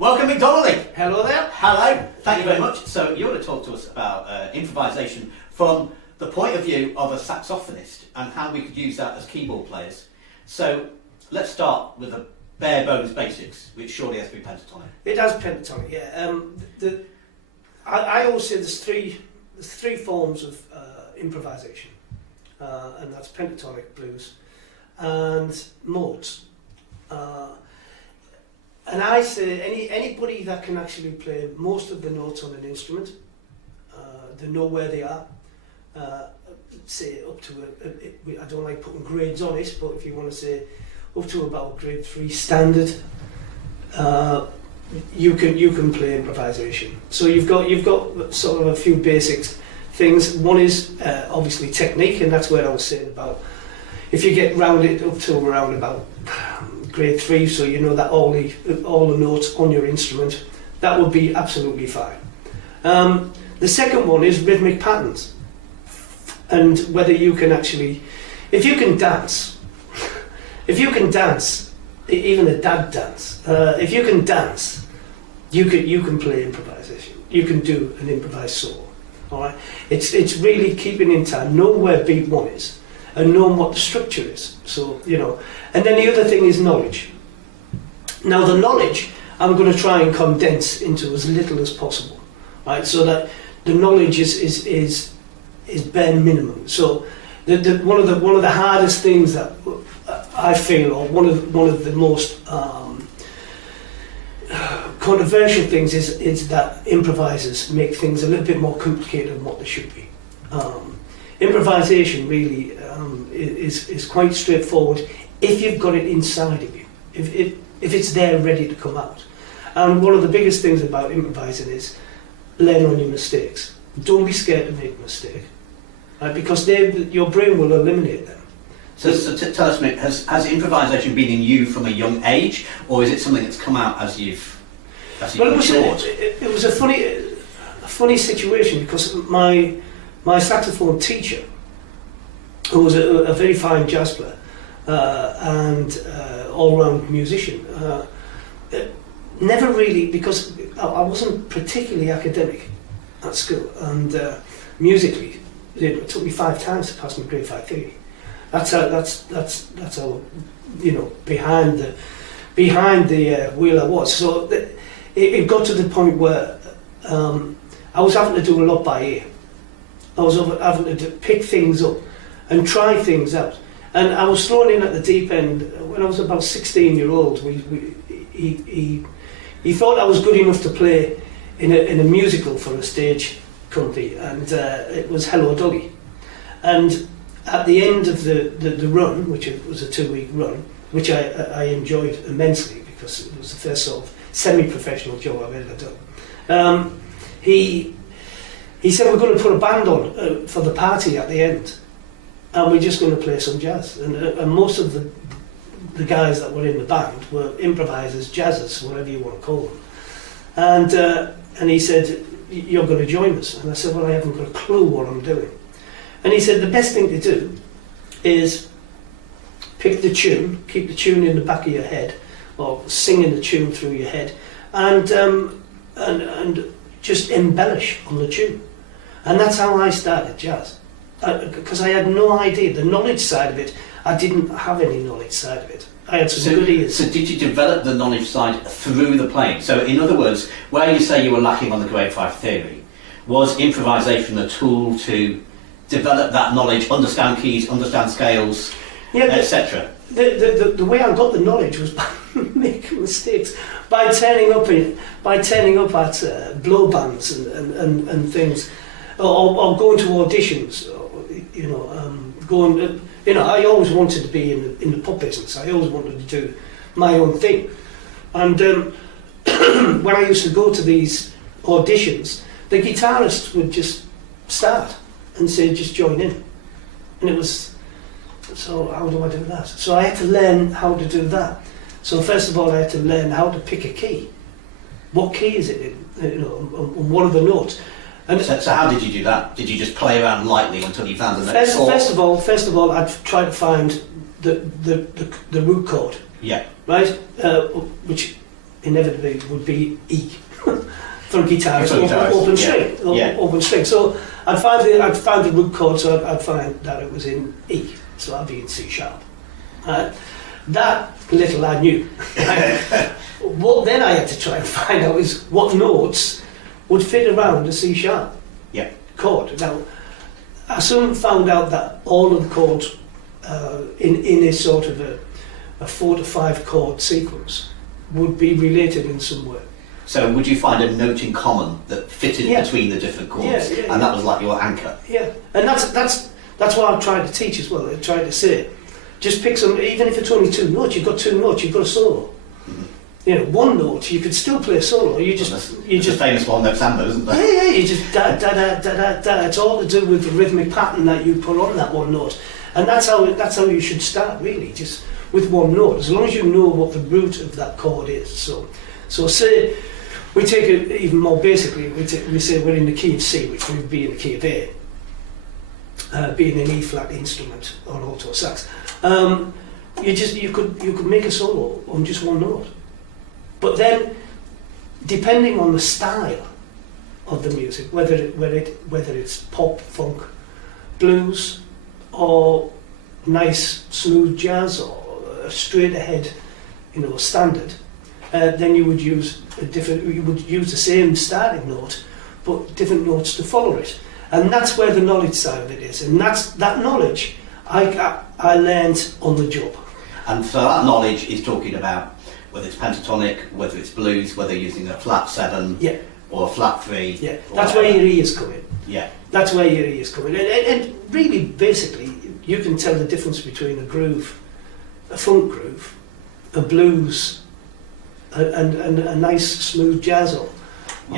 Welcome, Mick Donnelly. Hello there. Hello. Thank you very much. So you're going to talk to us about improvisation from the point of view of a saxophonist and how we could use that as keyboard players. So let's start with the bare bones basics, which surely has to be pentatonic. It has pentatonic, yeah. I always say there's three forms of improvisation, and that's pentatonic blues and modes. And I say anybody that can actually play most of the notes on an instrument, they know where they are. Say up to I don't like putting grades on it, but if you want to say up to about grade 3 standard, you can play improvisation. So you've got sort of a few basic things. One is obviously technique, and that's where I was saying about if you get rounded up to around about grade 3, so you know that all the notes on your instrument, that would be absolutely fine. The second one is rhythmic patterns, and whether you can actually, if you can dance, even a dad dance, if you can dance, you can play improvisation. You can do an improvised solo. All right, it's really keeping in time, knowing where beat 1 is, and knowing what the structure is. So, you know, and then the other thing is knowledge. Now the knowledge I'm going to try and condense into as little as possible, right? So that the knowledge is bare minimum. So one of the hardest things that I feel, or one of the most controversial things is that improvisers make things a little bit more complicated than what they should be. Improvisation really is quite straightforward if you've got it inside of you, if it's there ready to come out. And one of the biggest things about improvising is learn on your mistakes. Don't be scared to make a mistake, right? Because your brain will eliminate them. So tell us, Mick, has improvisation been in you from a young age, or is it something that's come out as you've matured? It was a funny situation, because my saxophone teacher, who was a very fine jazz player and all-round musician, never really, because I wasn't particularly academic at school, and musically it took me 5 times to pass my grade 5 theory. That's how you know, behind the wheel I was. So it got to the point where I was having to do a lot by ear. I was having to pick things up and try things out. And I was thrown in at the deep end when I was about 16-year-old. He thought I was good enough to play in a musical for a stage company, and it was Hello Dolly. And at the end of the run, which was a 2-week run, which I enjoyed immensely because it was the first sort of semi-professional job I've ever done, he said, we're going to put a band on for the party at the end, and we're just going to play some jazz. And most of the guys that were in the band were improvisers, jazzers, whatever you want to call them. And he said, you're going to join us. And I said, well, I haven't got a clue what I'm doing. And he said, the best thing to do is pick the tune, keep the tune in the back of your head, or singing the tune through your head, and just embellish on the tune. And that's how I started jazz, because I had no idea. The knowledge side of it, I didn't have any knowledge side of it. I had some good ears. So did you develop the knowledge side through the playing? So in other words, where you say you were lacking on the grade 5 theory, was improvisation a tool to develop that knowledge, understand keys, understand scales, etc.? The way I got the knowledge was by making mistakes, by turning up at blow bands and things, or going to auditions, or, I always wanted to be in the pub business. I always wanted to do my own thing, and when I used to go to these auditions, the guitarist would just start and say, just join in, and it was. So how do I do that? So I had to learn how to do that. So first of all, I had to learn how to pick a key. What key is it in? And what are the notes? And so how did you do that? Did you just play around lightly until you found the note? First of all, I'd try to find the root chord. Yeah. Right, which inevitably would be E. For a guitarist, For guitarist, open yeah. string, Yeah. open string. So I'd find the root chord, so I'd find that it was in E, so I'd be in C sharp. That little I knew. What then I had to try and find out is what notes would fit around a C sharp Yeah. chord. Now, I soon found out that all of the chords in a sort of a 4 to 5 chord sequence would be related in some way. So would you find a note in common that fitted Yeah. between the different chords, Yeah, and that was like your anchor? Yeah, and that's what I'm trying to teach as well. I'm trying to say, just pick some, even if it's only 2 notes, you've got 2 notes, you've got a solo. Mm-hmm. You know, 1 note, you could still play a solo. You There's just a famous one-note samba, isn't there? yeah, you just da da da da da da. It's all to do with the rhythmic pattern that you put on that 1 note, and that's how you should start, really, just with 1 note. As long as you know what the root of that chord is. So say we take it even more basically. We say we're in the key of C, which would be in the key of A, being an E flat instrument or alto sax. You could make a solo on just 1 note, but then depending on the style of the music, whether it's pop, funk, blues, or nice smooth jazz, or a straight ahead, standard, then you would use the same starting note, but different notes to follow it, and that's where the knowledge side of it is, and that knowledge I learned on the job. And so that knowledge is talking about whether it's pentatonic, whether it's blues, whether you're using a flat 7 Yeah. or a flat 3. Yeah, that's where your E is coming. Yeah. That's where your E is coming. And really, basically, you can tell the difference between a groove, a funk groove, a blues, and a nice smooth jazz or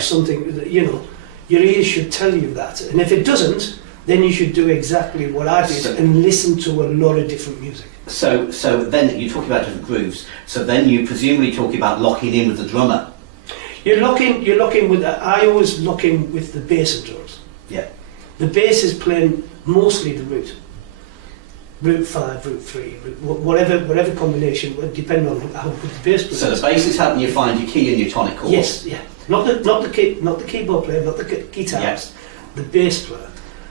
something that, your ears should tell you that. And if it doesn't, then you should do exactly what I did and listen to a lot of different music. So then you're talking about different grooves. So then you presumably talking about locking in with the drummer. You're locking with. I always lock in with the bass and drums. Yeah. The bass is playing mostly the root 5, root 3, whatever combination, depending on how good the bass player is. So the bass is helping you find your key and your tonic chords. Yes, yeah. Not the keyboard player, not the guitarist, the bass player.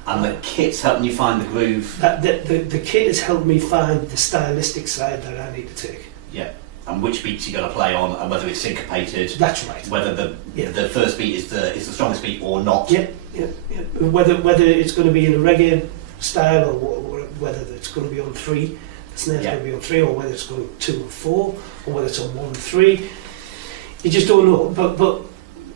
And the kit's helping you find the groove. The kit has helped me find the stylistic side that I need to take. Yeah. And which beats you're going to play on, and whether it's syncopated. That's right. Whether the first beat is the strongest beat or not. Yeah. Whether it's going to be in a reggae style, or whether it's going to be on 3, the snare's going to be on 3, or whether it's going 2 and 4, or whether it's on 1 and 3. You just don't know. But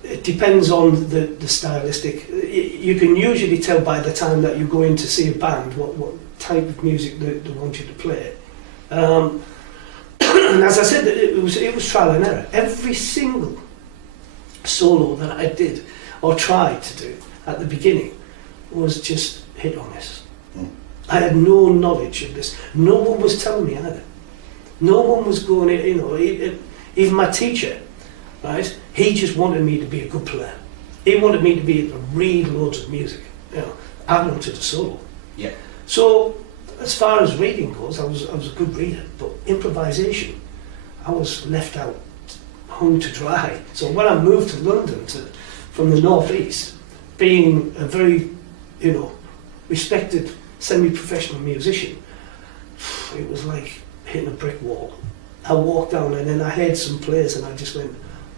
it depends on the stylistic. You can usually tell by the time that you go in to see a band what type of music they want you to play. And as I said, it was trial and error. Every single solo that I did or tried to do at the beginning was just hit or miss. I had no knowledge of this. No one was telling me either. No one was going, even my teacher, right? He just wanted me to be a good player. He wanted me to be able to read loads of music. I wanted a solo. Yeah. So as far as reading goes, I was a good reader, but improvisation, I was left out, hung to dry. So when I moved to London from the northeast, being a very, respected semi-professional musician, it was like hitting a brick wall. I walked down and then I heard some players and I just went,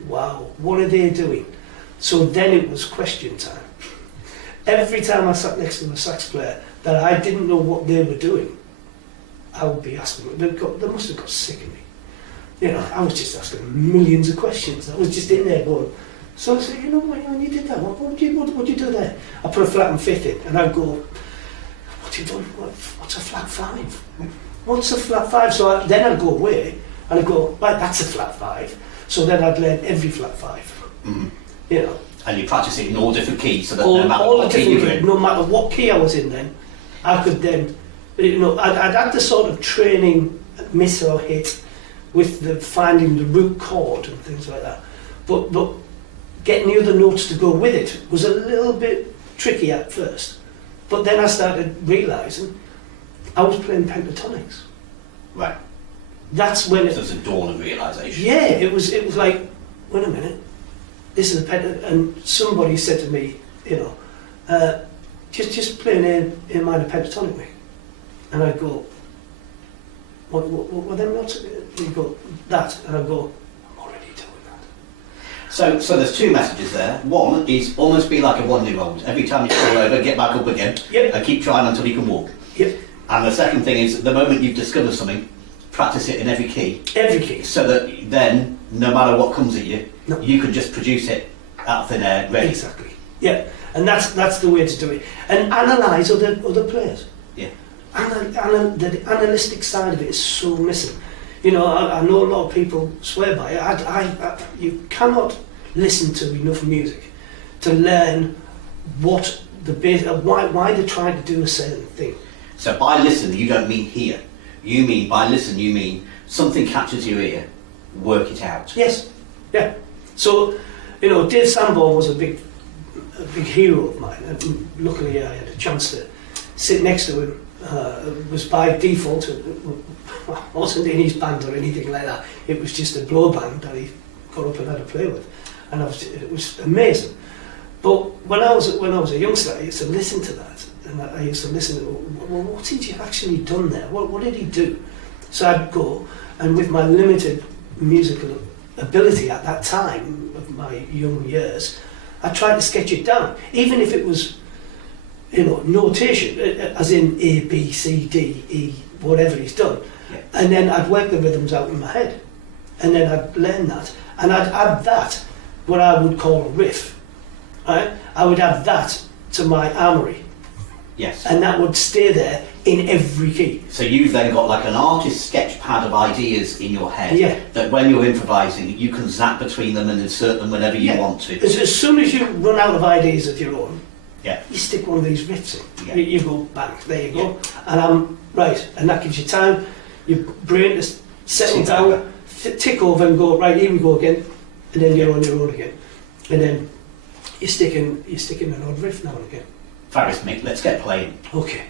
wow, what are they doing? So then it was question time. Every time I sat next to a sax player that I didn't know what they were doing, I would be asking them. They must have got sick of me. I was just asking millions of questions. I was just in there going, so I said, when you did that, what would you do there? I put a flat and fifth in, and I'd go, what have you done? What's a flat 5? What's a flat 5? So then I'd go away, and I'd go, right, that's a flat 5. So then I'd learn every flat 5. Mm-hmm. And you practice it in all different keys, so that no matter what key I was in then, I could then, I'd had the sort of training, miss or hit, with the finding the root chord and things like that. But getting the other notes to go with it was a little bit tricky at first. But then I started realising I was playing pentatonics. Right. That's when So it's a dawn of realisation. Yeah, it was like wait a minute, this is a and somebody said to me, just play an A minor pentatonic, Mick. And I'd go, what them notes? You go, that, and I'd go, I'm already doing that. So there's two messages there. One is almost be like a 1-year-old. Every time you fall over, get back up again, and keep trying until you can walk. Yep. And the second thing is, the moment you've discovered something, practice it in every key. Every key. So that then, no matter what comes at you, No. you can just produce it out of thin air, ready. Exactly. Yeah, and that's the way to do it. And analyse other players. Yeah. The analytic side of it is so missing. I know a lot of people swear by it. You cannot listen to enough music to learn what the base, why they're trying to do a certain thing. So by listen, you don't mean hear. You mean, by listen, you mean something catches your ear, work it out. Yes, yeah. So, Dave Sanborn was a big hero of mine. And luckily, I had a chance to sit next to him. It was by default. It wasn't in his band or anything like that. It was just a blow band that he got up and had to play with, and it was amazing. But when I was a youngster, I used to listen to that, and I used to listen to, well, what had you actually done there? What did he do? So I'd go, and with my limited musical ability at that time of my young years, I tried to sketch it down, even if it was, notation, as in A, B, C, D, E, whatever he's done. Yeah. And then I'd work the rhythms out in my head, and then I'd learn that, and I'd add that, what I would call a riff. Right? I would add that to my armoury. Yes. And that would stay there in every key. So you've then got like an artist's sketch pad of ideas in your head, Yeah. that when you're improvising, you can zap between them and insert them whenever you want to. As soon as you run out of ideas of your own, Yeah. you stick one of these riffs in. Yeah. You go, bang, there you go. And I'm right, and that gives you time, your brain to settle Tick down, over. tick over and go, right, here we go again, and then you're on your own again. And then you're sticking an odd riff now and again. Faris, Mick, let's get playing. Okay.